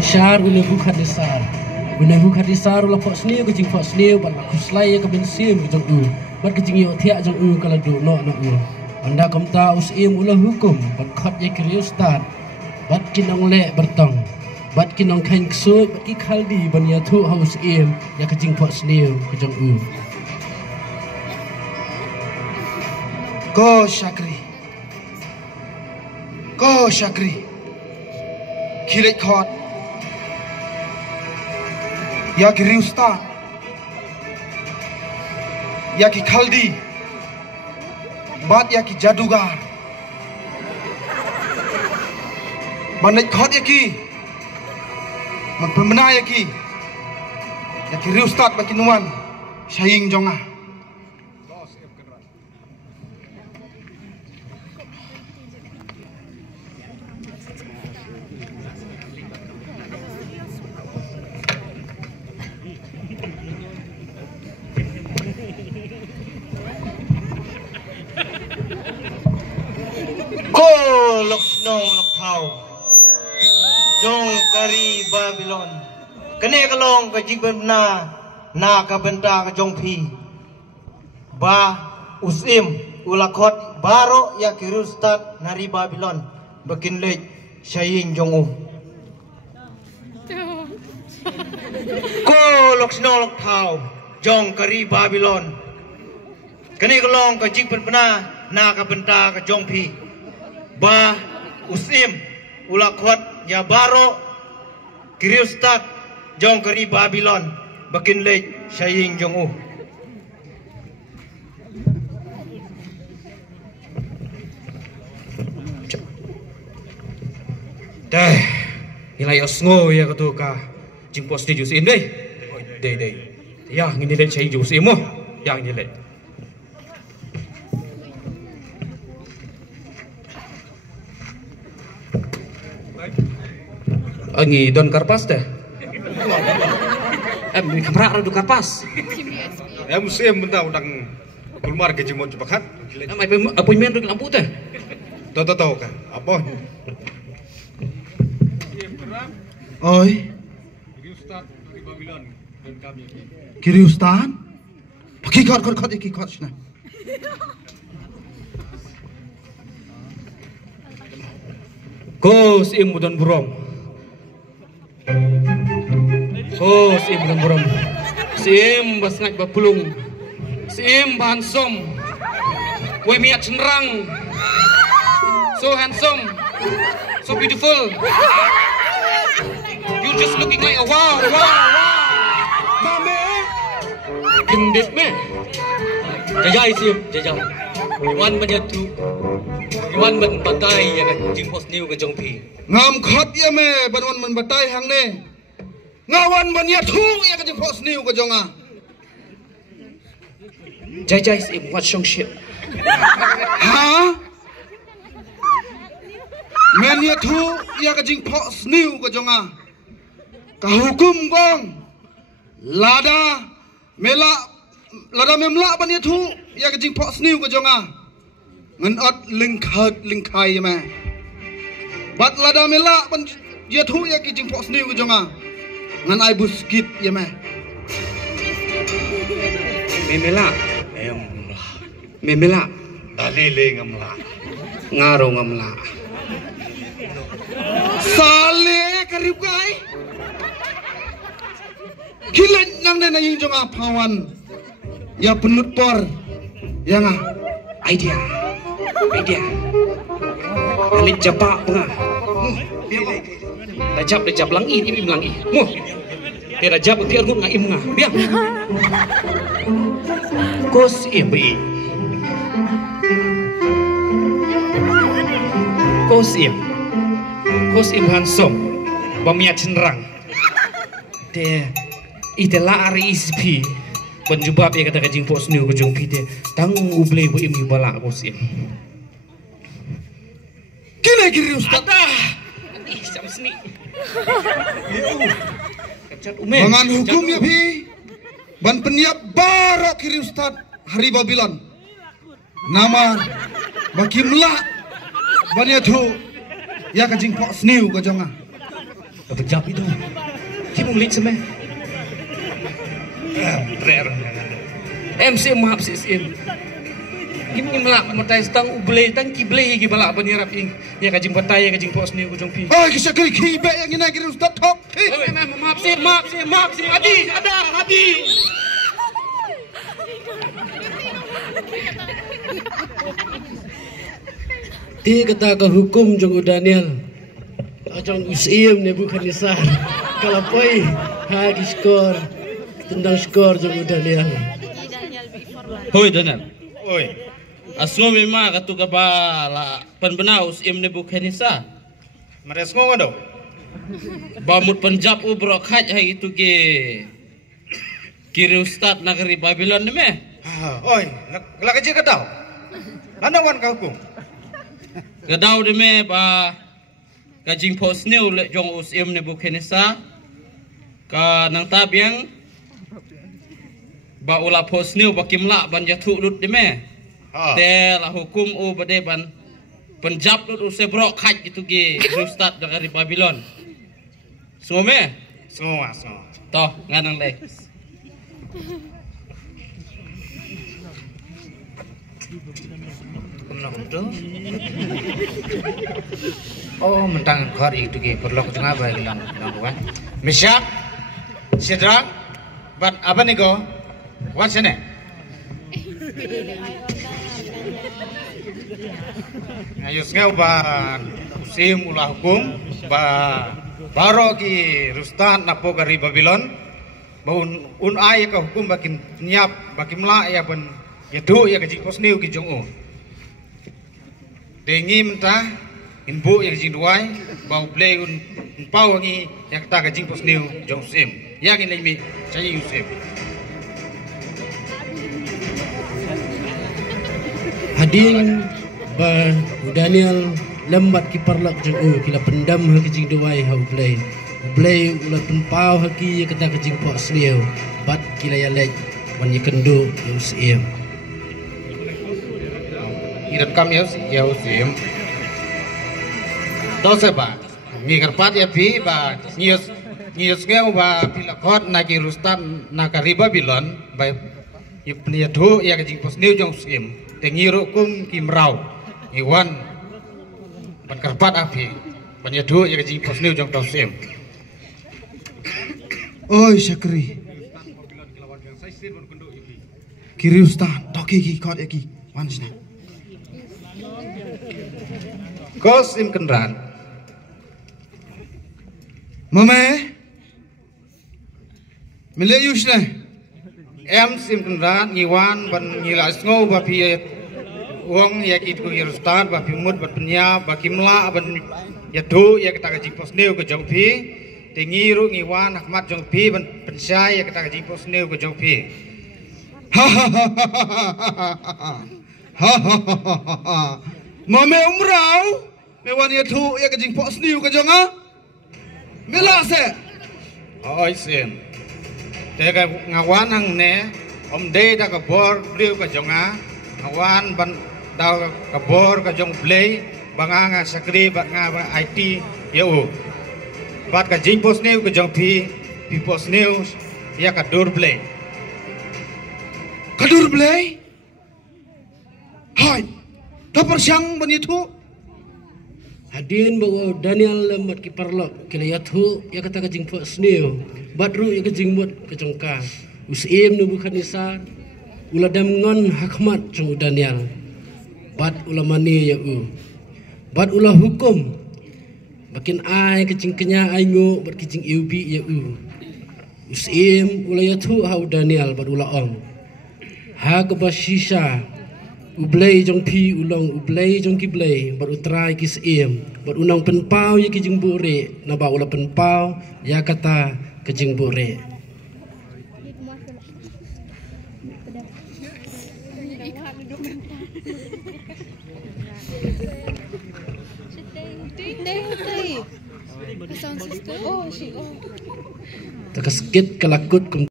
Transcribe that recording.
Syar ulah bukan desar. Benda bukan desar ulah pot seniu ke jing pot seniu ban aku selai ke ben sim ke jong u. Bat ke jing yo tiak jong u kala du no no u. Anda komta usim ulah hukum ban khot ye kriu start. Bat kinong le bertong. Bat kinong kain ksut bat ki khaldi ban ya thu haus im ya ke jing pot seniu ke jong u. Go Shakri. Go Shakri. Kilit khot. Ya ki riusta. Ya ki khaldi. Bat ya ki jadugar. Banai khot ya ki. Man pemena ya ki. Ya ki riusta baki nuan. Syahing jonga. Lok nong lok thau jong kari Babylon kene kalong ka jiben na ka benta ka jong phi ba usim ulakot baro ya kirustat nari Babylon bakin lej syaying jong ko lok nong lok thau jong kari Babylon kene kalong ka jiben na ka benta ka jong phi ba usim ulakot ya baro kriustat jong kari Babylon bakin lej syaying jong dah nilai osngo ya ketu ka jing pos di jusin deh ya ngini lej syaying jusin mo yang nilai Angi don karpas dah. Kamera radu karpas. Ya musim benda undang kulmar ke jimot cepakat. Appointment dengan lampu teh. Tahu kan? Apa? Oi. Kiri Ustaz. Pakai kot iki kot sini. Kos imudan burom. Oh, sim gamburam. Sim basngat bapulung. Sim handsome. We miat cenderang. So handsome. So beautiful. You just looking like a wow. Mame. Gendis me. Jajai sim, jajai. Iwan menyatu. Iwan ban batai ya kan jing pos niu ke jong phi. Ngam khot ya me banwan man batai hang ne. Ngawan ban ya thu ya ke jing pos niu ke jonga. Jajai sim what song shit. Ha? Men ya thu ya ke jing pos niu ke jonga. Ka hukum gong. Lada memla ban ya thu ya ke jing pos niu ke jonga. Ngan ot lingkai ma bat lada mela ban ya thu ya ki jing pos niu ke jonga ngan ai buskit ya ma memela Dalile ngamla. ngaro ngamla sale karib kai kilan nang na yung jonga pawan ya penut por ya nga idea alit japa bunga dajap langi ini langi mu dia dajap ti argut ngaim nga biang kos ibi kos im handsome bamiat cenderang de itela ari ispi penjubab ya kata kajing pos niu kujung pite tang uble bu im bala kos im kina kiri Ustaz jam seni Mangan hukum ya pi ban penyiap barak kiri Ustaz hari Babylon nama baki melak ban ya tu ya kajing pok sniu ke jonga Kepejap itu. Kita mau lihat semua. Rare. MC maaf si SM. Kita ngelak matai stang ublay tang kiblay kita balak penirap ing. Ya kajing batai kajing pos ni kujung pi. Oi kisah kiri kibe yang ini kiri ustad tok. Maaf si Adi ada Adi. Ti kata ke hukum jong Daniel. Ajong usim ne bukan nisar. Kalau poi hagi skor tendang skor jong Daniel. Hoi Daniel. Oi. Asmo memang katu kabala penbena usim ne bukan nisa. Mares ngomong do. Bamut Punjab ubrok haj hai itu ke kiri ustad negeri Babylon ni meh. Oi, lak kecil ke tau. Mana wan kau hukum? Kedau de meh ba kajing pos new le jong usim ne bukan nisa. Ka nang tabiang ba ula pos new ba kimla ban jatu lut de meh. Te la hukum u bade ban Punjab lut usebrok haj itu ke ustad negeri Babylon. Semua meh? Semua. Toh nganang leh. Oh, mentang kor itu ke perlu ketengah baik lang kan. Misyak, Sidrak, bat apa nih go? Wan sini. Ayus ngau ba usim ulah hukum ba baro ki Rustan napo kari Babylon baun ay ka hukum bakin nyap bakim la ya ban ya do ya kajing posniu ki jongo dengi mentah inbu ya kajing duai bau play un pau ngi ya ta kajing posniu jong sim ya kin lemi cai usim Hading ba Daniel lambat kiparlak jeng kila pendam ha kejing duai ha ublay ulat penpau haki ya kata kejing pak sliu bat kila ya lek wan ya kendo ya usim irat kam ya usim to seba mi karpat ya pi ba nius ngeu ba pilakot na ki Rustam na kari Babylon ba ya do ya kejing posniu jong usim tengiru kum kimrau iwan ban karpat api ban ya do ya kejing posniu jong usim. Oi syakri. Kiri ustad tok iki kot iki. Wan sini. Kos im kendaraan. Mame. Milayus na. Em sim kendaraan ngiwan ban ngilas ngau ba pi uang ya itu ki Rustan ba pi mut ba penya ba kimla ban ya do ya kita kejing posniu ke jong pi tengiru ngiwan Ahmad jong pi ban pensai ya kita kejing posniu ke jong pi. Mame umrau. Mewan ya tu ya kejing posniu ke jong ah. Mela se. Oi sim. Tega ngawan hang ne om de da ka bor priu ka jonga ngawan ban da ka bor ka jong play banganga sakri banga IT ya u bat ka jing posniu ka jong pi posniu ya ka dur play Kadur blay. Hai. Tapar syang ban itu. Hadin bawa Daniel lambat kiparlak kila ya tu ya kata kejing pak sliu badru ya kejing mut kejongka usim nu bukan nisar uladam ngon hakmat jong Daniel bat ulamani ya bat ulah hukum makin ai kejing kenya ai ngo bat kejing iubi ya usim ulah ya tu ha Daniel bat ulah ong ha ke basisha ublay jong pi ulong ublay jong ki blay bat utrai ki sim bat unang penpau ya kejing bure na ba ulah penpau ya kata kejing bure Takasket kalakut